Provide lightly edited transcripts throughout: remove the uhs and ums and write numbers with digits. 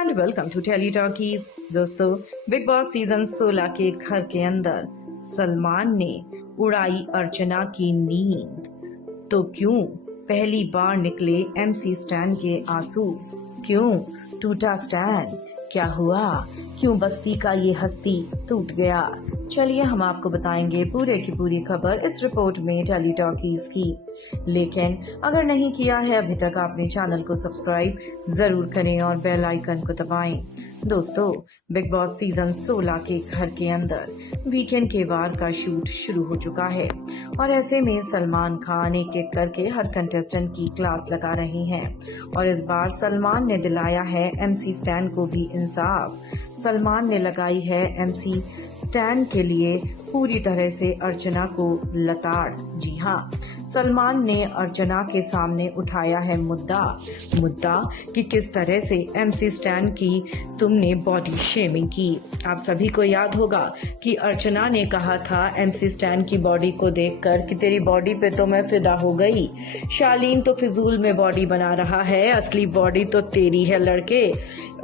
And welcome to Tele Talkies. दोस्तों, Bigg Boss season 16 के घर के अंदर सलमान ने उड़ाई अर्चना की नींद। तो क्यों पहली बार निकले एमसी स्टैन के आंसू? क्यों टूटा स्टैन? क्या हुआ? क्यों बस्ती का ये हस्ती टूट गया? चलिए हम आपको बताएंगे पूरे की पूरी खबर इस रिपोर्ट में टेली टॉकीज की। लेकिन अगर नहीं किया है अभी तक आपने चैनल को सब्सक्राइब जरूर करें और बेल आइकन को दबाएं। दोस्तों, बिग बॉस सीजन 16 के घर के अंदर वीकेंड के वार का शूट शुरू हो चुका है और ऐसे में सलमान खान एक एक करके हर कंटेस्टेंट की क्लास लगा रहे हैं और इस बार सलमान ने दिलाया है एमसी स्टैन को भी इंसाफ। सलमान ने लगाई है एमसी स्टैन के लिए पूरी तरह से अर्चना को लताड़। जी हाँ, सलमान ने अर्चना के सामने उठाया है मुद्दा कि किस तरह से एमसी स्टैन की तुमने बॉडी शेमिंग की। आप सभी को याद होगा कि अर्चना ने कहा था एमसी स्टैन की बॉडी को देखकर कि तेरी बॉडी पे तो मैं फिदा हो गई, शालीन तो फिजूल में बॉडी बना रहा है, असली बॉडी तो तेरी है लड़के।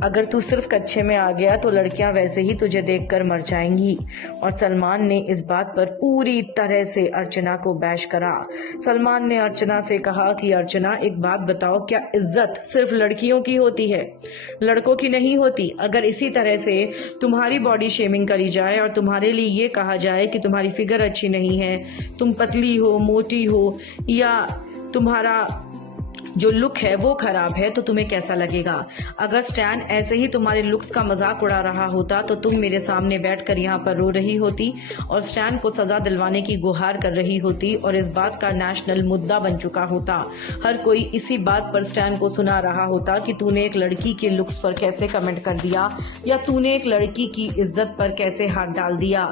अगर तू सिर्फ कच्चे में आ गया तो लड़कियां वैसे ही तुझे देखकर मर जाएंगी। और सलमान ने इस बात पर पूरी तरह से अर्चना को बैश करा। सलमान ने अर्चना से कहा कि अर्चना, एक बात बताओ, क्या इज्जत सिर्फ लड़कियों की होती है, लड़कों की नहीं होती? अगर इसी तरह से तुम्हारी बॉडी शेमिंग करी जाए और तुम्हारे लिए ये कहा जाए कि तुम्हारी फिगर अच्छी नहीं है, तुम पतली हो, मोटी हो, या तुम्हारा जो लुक है वो खराब है, तो तुम्हें कैसा लगेगा? अगर स्टैन ऐसे ही तुम्हारे लुक्स का मजाक उड़ा रहा होता तो तुम मेरे सामने बैठकर यहाँ पर रो रही होती और स्टैन को सजा दिलवाने की गुहार कर रही होती और इस बात का नेशनल मुद्दा बन चुका होता। हर कोई इसी बात पर स्टैन को सुना रहा होता कि तूने एक लड़की के लुक्स पर कैसे कमेंट कर दिया, या तूने एक लड़की की इज्जत पर कैसे हाथ डाल दिया,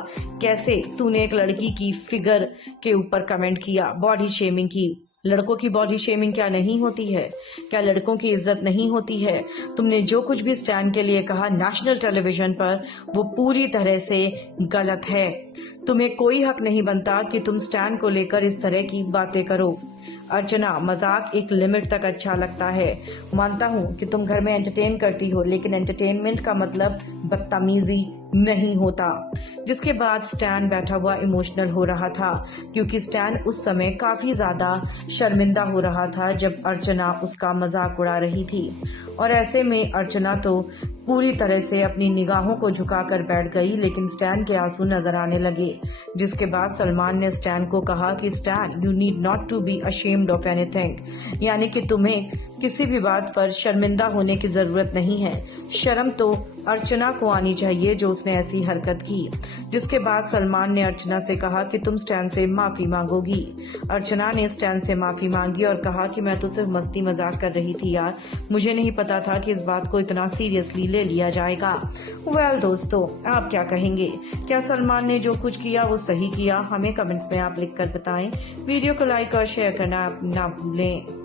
कैसे तूने एक लड़की की फिगर के ऊपर कमेंट किया, बॉडी शेमिंग की। लड़कों की बॉडी शेमिंग क्या नहीं होती है? क्या लड़कों की इज्जत नहीं होती है? तुमने जो कुछ भी स्टैन के लिए कहा नेशनल टेलीविजन पर, वो पूरी तरह से गलत है। तुम्हें कोई हक नहीं बनता कि तुम स्टैन को लेकर इस तरह की बातें करो। अर्चना, मजाक एक लिमिट तक अच्छा लगता है। मानता हूँ कि तुम घर में एंटरटेन करती हो, लेकिन एंटरटेनमेंट का मतलब बदतमीजी नहीं होता। जिसके बाद स्टैन बैठा हुआ इमोशनल हो रहा था क्योंकि स्टैन उस समय काफी ज्यादा शर्मिंदा हो रहा था जब अर्चना उसका मजाक उड़ा रही थी। और ऐसे में अर्चना तो पूरी तरह से अपनी निगाहों को झुकाकर बैठ गई, लेकिन स्टैन के आंसू नजर आने लगे। जिसके बाद सलमान ने स्टैन को कहा कि Stan, you need not to be ashamed of anything, यानी कि तुम्हें किसी भी बात पर शर्मिंदा होने की जरूरत नहीं है। शर्म तो अर्चना को आनी चाहिए जो उसने ऐसी हरकत की। जिसके बाद सलमान ने अर्चना से कहा कि तुम स्टैन से माफी मांगोगी। अर्चना ने स्टैन से माफी मांगी और कहा कि मैं तो सिर्फ मस्ती मजाक कर रही थी यार, मुझे नहीं पता था कि इस बात को इतना सीरियसली ले लिया जाएगा। वेल दोस्तों, आप क्या कहेंगे? क्या सलमान ने जो कुछ किया वो सही किया? हमें कमेंट्स में आप लिखकर बताएं। वीडियो को लाइक और शेयर करना ना भूलें।